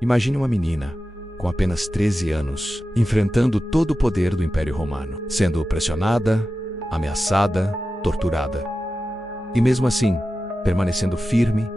Imagine uma menina, com apenas 13 anos, enfrentando todo o poder do Império Romano, sendo pressionada, ameaçada, torturada. E mesmo assim, permanecendo firme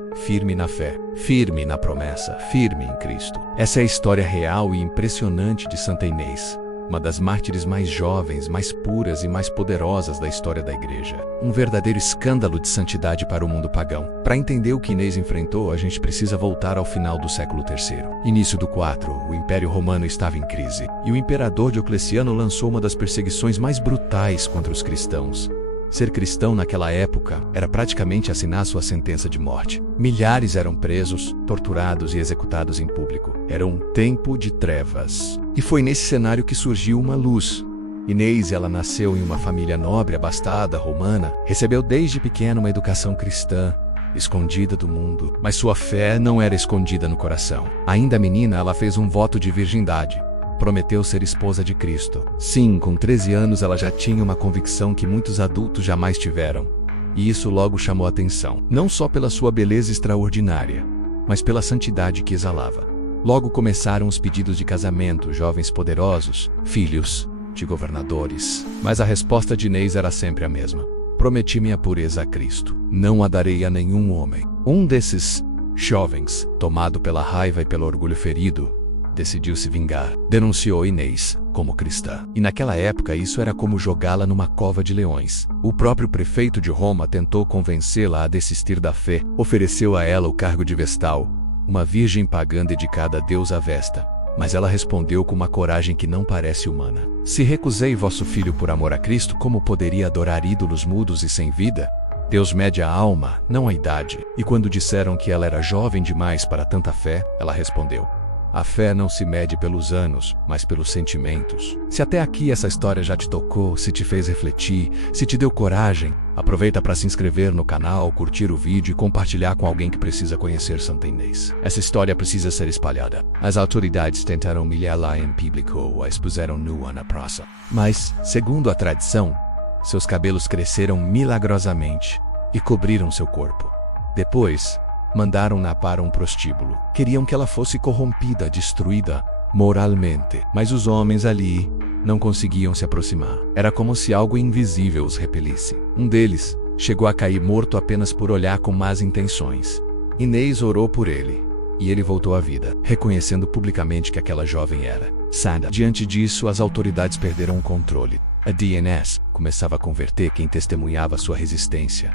na fé, firme na promessa, firme em Cristo. Essa é a história real e impressionante de Santa Inês, uma das mártires mais jovens, mais puras e mais poderosas da história da Igreja. Um verdadeiro escândalo de santidade para o mundo pagão. Para entender o que Inês enfrentou, a gente precisa voltar ao final do século III. Início do IV, o Império Romano estava em crise, e o imperador Diocleciano lançou uma das perseguições mais brutais contra os cristãos. Ser cristão naquela época era praticamente assinar sua sentença de morte. Milhares eram presos, torturados e executados em público. Era um tempo de trevas. E foi nesse cenário que surgiu uma luz. Inês, ela nasceu em uma família nobre, abastada, romana, recebeu desde pequena uma educação cristã, escondida do mundo. Mas sua fé não era escondida no coração. Ainda menina, ela fez um voto de virgindade. Prometeu ser esposa de Cristo. Sim, com 13 anos ela já tinha uma convicção que muitos adultos jamais tiveram. E isso logo chamou atenção, não só pela sua beleza extraordinária, mas pela santidade que exalava. Logo começaram os pedidos de casamento, jovens poderosos, filhos de governadores. Mas a resposta de Inês era sempre a mesma. Prometi minha pureza a Cristo. Não a darei a nenhum homem. Um desses jovens, tomado pela raiva e pelo orgulho ferido, decidiu se vingar. Denunciou Inês como cristã. E naquela época isso era como jogá-la numa cova de leões. O próprio prefeito de Roma tentou convencê-la a desistir da fé. Ofereceu a ela o cargo de vestal, uma virgem pagã dedicada a Deus Avesta. Mas ela respondeu com uma coragem que não parece humana. Se recusei vosso filho por amor a Cristo, como poderia adorar ídolos mudos e sem vida? Deus mede a alma, não a idade. E quando disseram que ela era jovem demais para tanta fé, ela respondeu: a fé não se mede pelos anos, mas pelos sentimentos. Se até aqui essa história já te tocou, se te fez refletir, se te deu coragem, aproveita para se inscrever no canal, curtir o vídeo e compartilhar com alguém que precisa conhecer Santa Inês. Essa história precisa ser espalhada. As autoridades tentaram humilhá-la em público, a expuseram nua na praça. Mas, segundo a tradição, seus cabelos cresceram milagrosamente e cobriram seu corpo. Depois, mandaram-na para um prostíbulo. Queriam que ela fosse corrompida, destruída moralmente. Mas os homens ali não conseguiam se aproximar. Era como se algo invisível os repelisse. Um deles chegou a cair morto apenas por olhar com más intenções. Inês orou por ele, e ele voltou à vida, reconhecendo publicamente que aquela jovem era santa. Diante disso, as autoridades perderam o controle. A DNS começava a converter quem testemunhava sua resistência.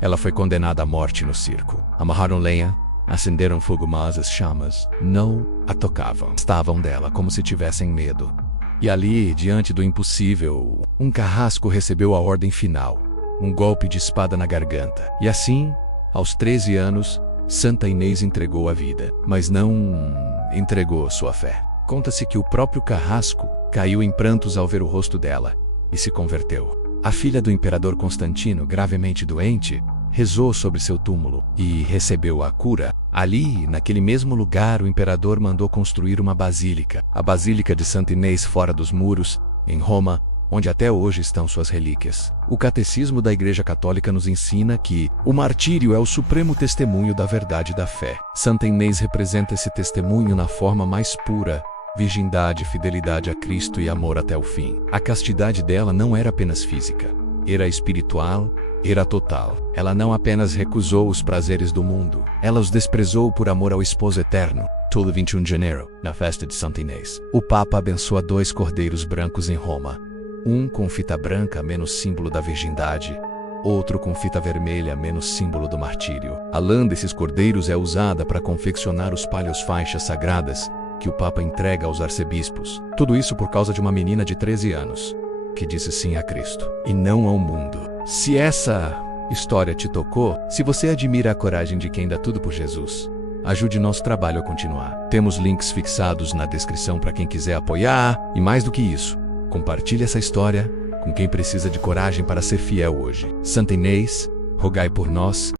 Ela foi condenada à morte no circo. Amarraram lenha, acenderam fugazes chamas, não a tocavam. Estavam dela como se tivessem medo. E ali, diante do impossível, um carrasco recebeu a ordem final, um golpe de espada na garganta. E assim, aos 13 anos, Santa Inês entregou a vida, mas não entregou sua fé. Conta-se que o próprio carrasco caiu em prantos ao ver o rosto dela e se converteu. A filha do imperador Constantino, gravemente doente, rezou sobre seu túmulo e recebeu a cura. Ali, naquele mesmo lugar, o imperador mandou construir uma basílica, a Basílica de Santa Inês fora dos muros, em Roma, onde até hoje estão suas relíquias. O Catecismo da Igreja Católica nos ensina que o martírio é o supremo testemunho da verdade da fé. Santa Inês representa esse testemunho na forma mais pura: virgindade, fidelidade a Cristo e amor até o fim. A castidade dela não era apenas física, era espiritual, era total. Ela não apenas recusou os prazeres do mundo, ela os desprezou por amor ao esposo eterno. Todo 21 de janeiro, na festa de Santa Inês, o Papa abençoa 2 cordeiros brancos em Roma. Um com fita branca, menos símbolo da virgindade, outro com fita vermelha, menos símbolo do martírio. A lã desses cordeiros é usada para confeccionar os palhos faixas sagradas que o Papa entrega aos arcebispos. Tudo isso por causa de uma menina de 13 anos, que disse sim a Cristo, e não ao mundo. Se essa história te tocou, se você admira a coragem de quem dá tudo por Jesus, ajude nosso trabalho a continuar. Temos links fixados na descrição para quem quiser apoiar, e mais do que isso, compartilhe essa história com quem precisa de coragem para ser fiel hoje. Santa Inês, rogai por nós.